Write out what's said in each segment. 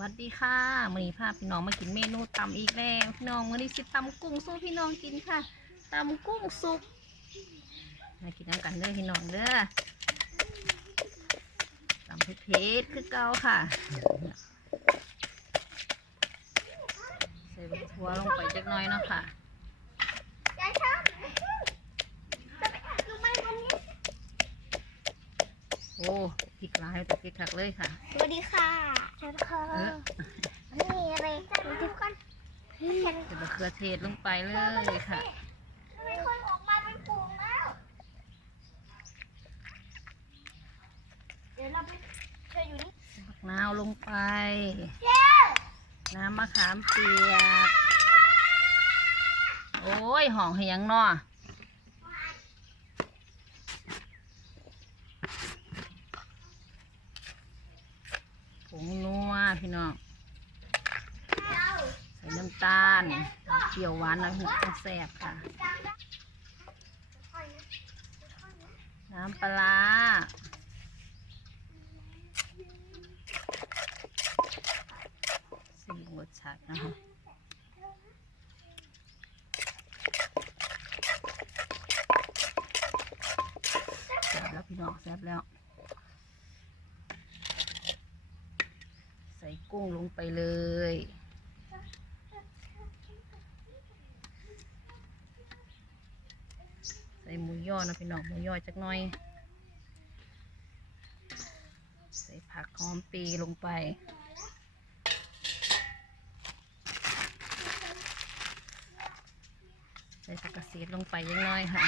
วัสดีค่ะมือนี้พาพี่น้องมากินเมนูตำอีกแล้วพี่น้องมือนี้สิตำกุ้งสู้พี่น้องกินค่ะตำกุ้งสุก มากินน้ำกันเด้อพี่น้องเด้อตำเผ็ดๆคือเก่าค่ะ ใส่ใบถั่วลงไปเล็กน้อยเนาะค่ะยายชอบจะไปถ่ายรูปไหมวันนี้โอ้พริกลายต่พริกคักเลยค่ะ สวัสดีค่ะ สวัสดีค่ะเออนี่อะไรดูทิพย์กันเห็นใส่มะเขือเทศลงไปเลยค่ะทำไมคนออกมาเป็นฝูงแล้ว เดี๋ยวเราไปเธออยู่นี่มะนาวลงไปเย้น้ำมะขามเปียก โอ้ย ห่องให้ยังนอผงนัว พี่น้องเราใส่น้ำตาลเปรี้ยวหวานหน่อยหัวต้องแซ่บค่ะ น้ำปลาร้าสีรสชาตินะคะแซ่บแล้วพี่น้องแซ่บแล้ว ใส่ กุ้งลงไปเลย ใส่หมูย่อนะพี่น้องหมูย่อจักหน่อย ใส่ผักหอมปีลงไปใส่ผักกระเสียดลงไปยังน้อยค่ะ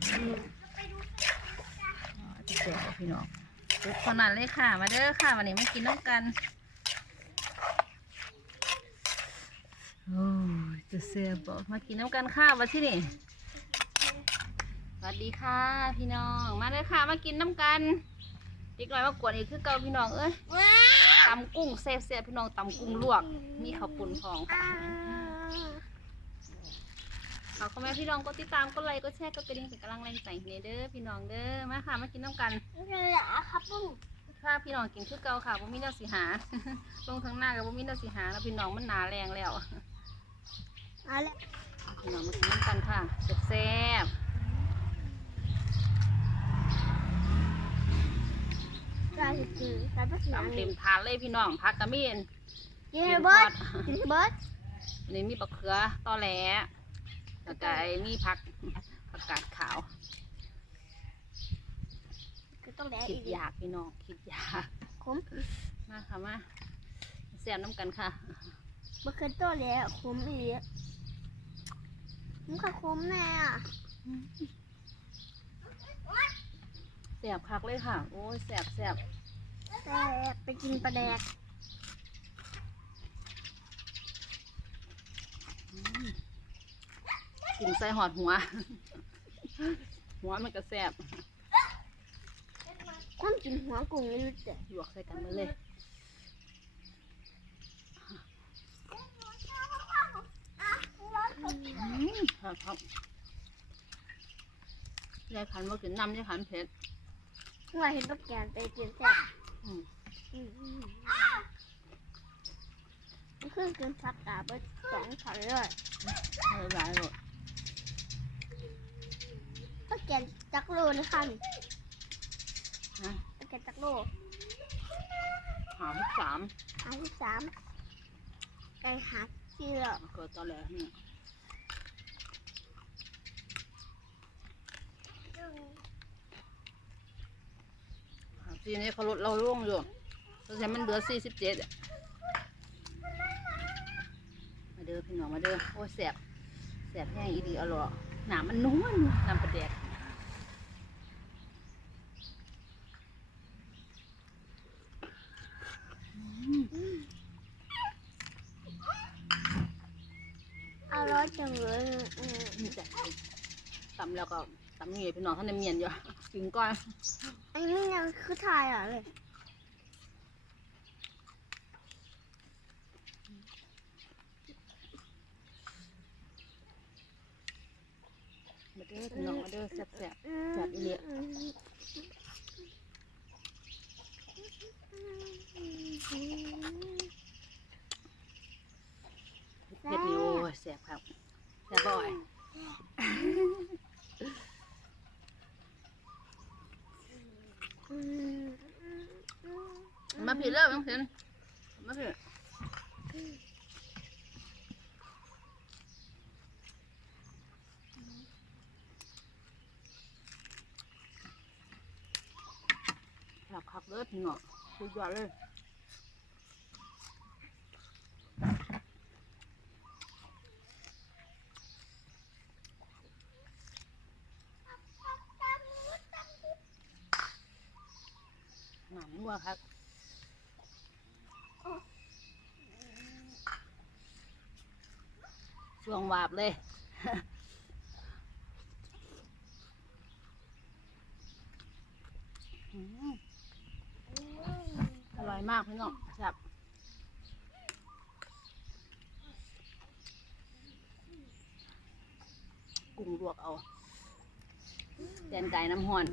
อ๋อจะเสียบ พี่น้องทุกคนนั้นเลยค่ะ มาเด้อค่ะ วันนี้มากินน้ำกันโอ้จะเสียบอกมากินน้ำกันค่ะมาที่นี่สวัสดีค่ะ พี่น้อง มาเลยค่ะ มากินน้ำกันอีกหน่อยมากวนอีกคือเก่าพี่น้องเอ้ยตำกุ้งเซฟเซฟพี่น้องตำกุ้งลวก มีข้าวปุ่นของค่ะ ขอบคุณแม่พี่น้องก็ติดตามก็ไลค์ก็แชร์ก็กระดิ่งเป็นกำลังแรงใจให้เด้อพี่น้องเด้อมาค่ะมากินน้ำกันนี่แหละครับปุ้งถ้าพี่น้องกินคือเก่าค่ะบ่มีแนวสิหาลงข้างหน้ากับบ่มีแนวสิหาแล้วพี่น้องมันหนาแรงแล้วเอาละพี่น้องมากินน้ำกันค่ะแซ่บใส่ถือใส่ภาษีๆตำเต็มถาดเลยพี่น้องพักกระมีนกินให้เบิร์ดกินให้เบิร์ดอันนี้มีบักเขือตอแหล แล้วก็ไอ้มีผักผักกาดขาวคือต้องแดกคิอีดกอยากพี่น้องคิดอยากขมมาค่ะมาแซ่บน้ำกันค่ะเมื่อคืนตัวแล้วขมอีกมันก็ขมแน่อะแซ่บคักเลยค่ะ โอ้ยแซ่บแซ่บแต่ไปกินปลาแดก อืม กินใส่หอดหัว หัวมันก็แซ่บความกินหัวกุ้งเลยรู้จักลวกใส่กันมาเลยอืมครับครับยายขันว่ากินน้ำยายขันเผ็ดเมื่อเห็นตัวแกนไปกินแซ่บอืมอืมอืมมันขึ้นเกินสักกาไปสองถังเลยไม่หลายหรอกตัว แกนจักโลนะคะนี่นะตัวแกนจักโลหาที่สามห้าสิบสามไก่หักสี่เหลเกิดตอนแรกนี่หาทีนี้เขาลดเราล่วงอยู่เพราะฉะนั้นมันเหลือสี่สิบเจ็ดอะมาเด้อพี่น้องมาเด้อโอ้ยแสบแสบแห้งอีดีอร่อยหนามันนุ่มน้ำปลาแดก อ ร่อจังเลยอืมนี่จ้ะตำแล้วก็ตำนี่พี่น้องท่านในเมียนอยู่กินก้อน อันนี้ยังคือทายอะเลย มาเด้อพี่น้องมาเด้อแซ่บๆ อืม แบบนี้ อืม บแซ่บบ่อยมาผิดแล้วน้องเซนมาผิดแซ่บคักเด้อพี่น้องสุดยอดเลย หนำวัวครับ ช่วงวาบเลย อร่อยมากพี่น้องแซ่บกุ้งลวกเอาแกนไก่น้ำห่อน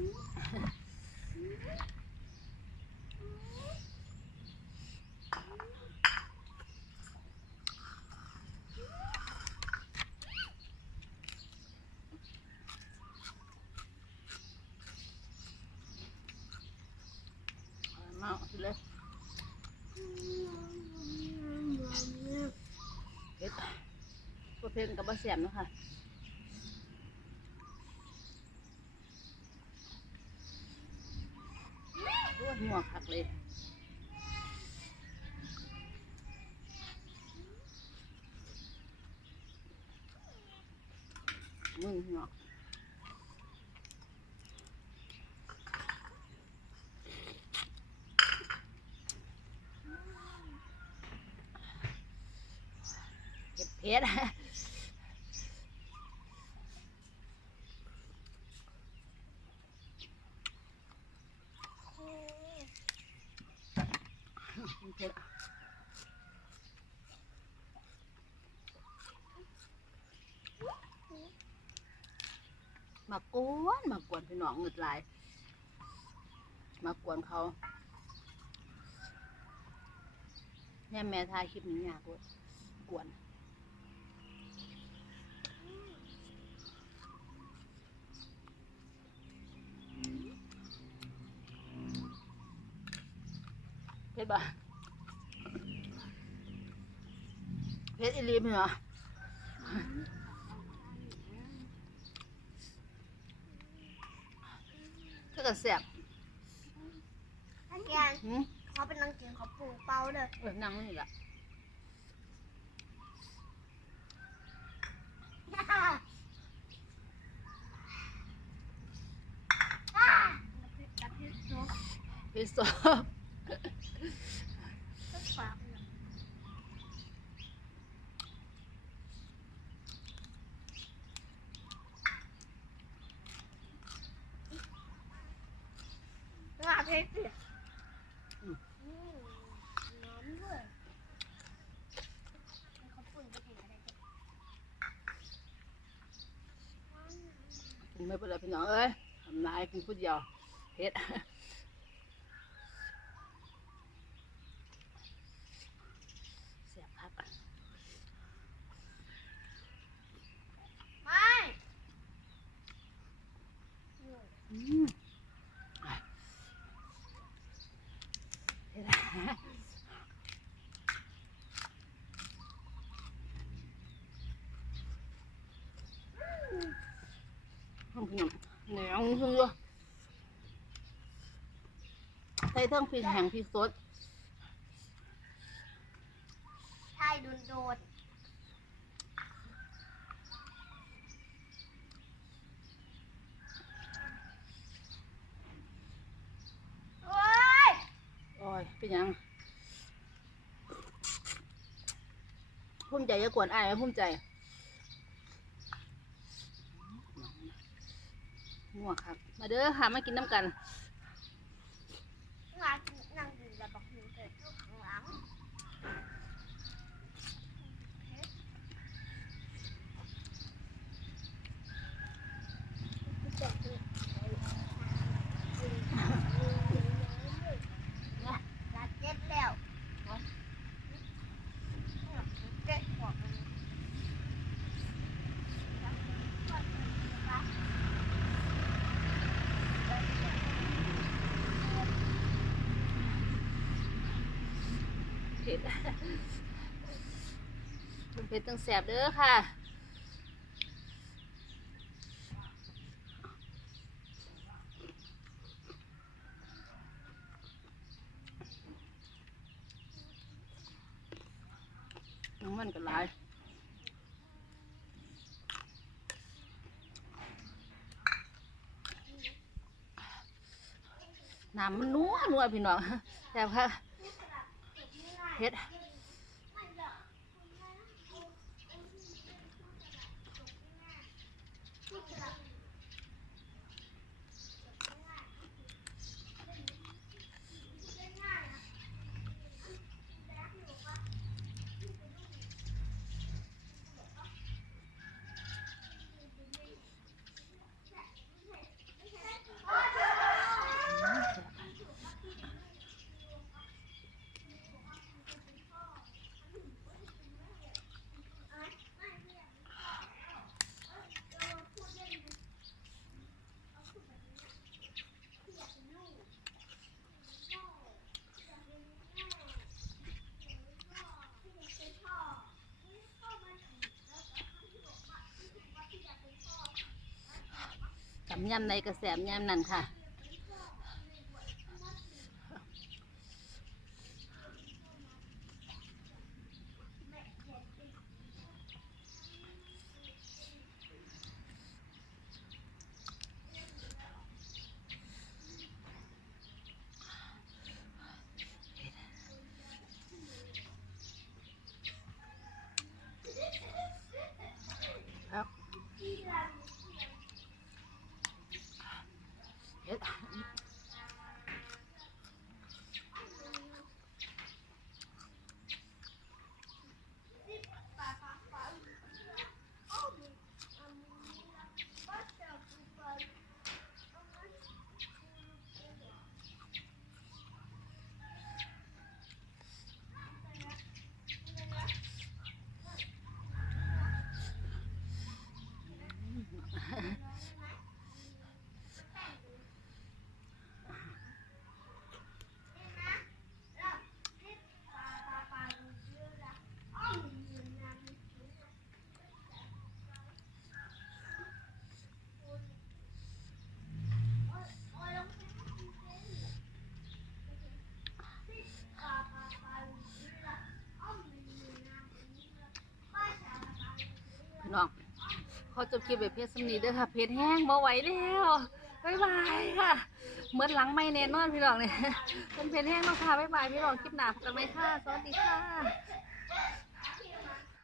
อร่อยมากเอาไปเลยเผ็ดตัว เผ็ดกับบะเสียมนะค่ะโอ้ยหัวคักเลยมึงหัวเผ็ดเผ็ด เผ็ดมากวนมากว นองเงิดหลาย มากวนเขาแม่แม่ถ่ายคลิปนี้ยากเว้ยกวนเผ็ดบ่เผ็ดอีลีมเหรอถ้าเกิดแซ่บถ้าแกนหืมเขาเป็นนังกินเขาปรุงเปล่าเด้อเออนั่งนี่แหละกับพริกเนาะเผ็ดสอบ ก็ฝากเนาะว่า เพชรเนี่ยอืมน้ำด้วยเขาปุ่นไปเห็นอะไรกันกินไม่เป็นไรพี่น้องเอ้ยทำนายกินพูดเดียวเผ็ดแซ่บครับ ไม่ อืมเผ็ดอะ น้ำพริกเหนียวคือใส่เทั้งพริกแห้งพริกสดใช่โดนโดนโอ้ยโอ้ยเป็นหยังภูมิใจจะกวนอายไหมภูมิใจ หัวครับ มาเด้อค่ะมากินน้ำกันงานนั่งดูแล้วบอกหนูเกิดลูกข้างหลังลาเจ็บแล้วเจ็บหัวมัน ผ็ ดทั้งเผ็ดทั้งแสบเด้อค่ะน้ำมันก็หลายน้ำมันนัวนัวพี่น้องแต่ว่า เผ็ดกำ ยำในกระแสมยำนั่นค่ะ ครับเอ็ดพี่น้องขอ จบคลิปแบบเพจสมนีเด้อค่ะ เพจแห้งมาไหวแล้วบ๊ายบายค่ะเมื่อหลังไม่แน่นอนพี่น้องเนี่ยเป็นเพจแห้งแล้วค่ะบ๊ายบายพี่น้องคลิปหนาพบกันไหมค่ะ สวัสดีค่ะ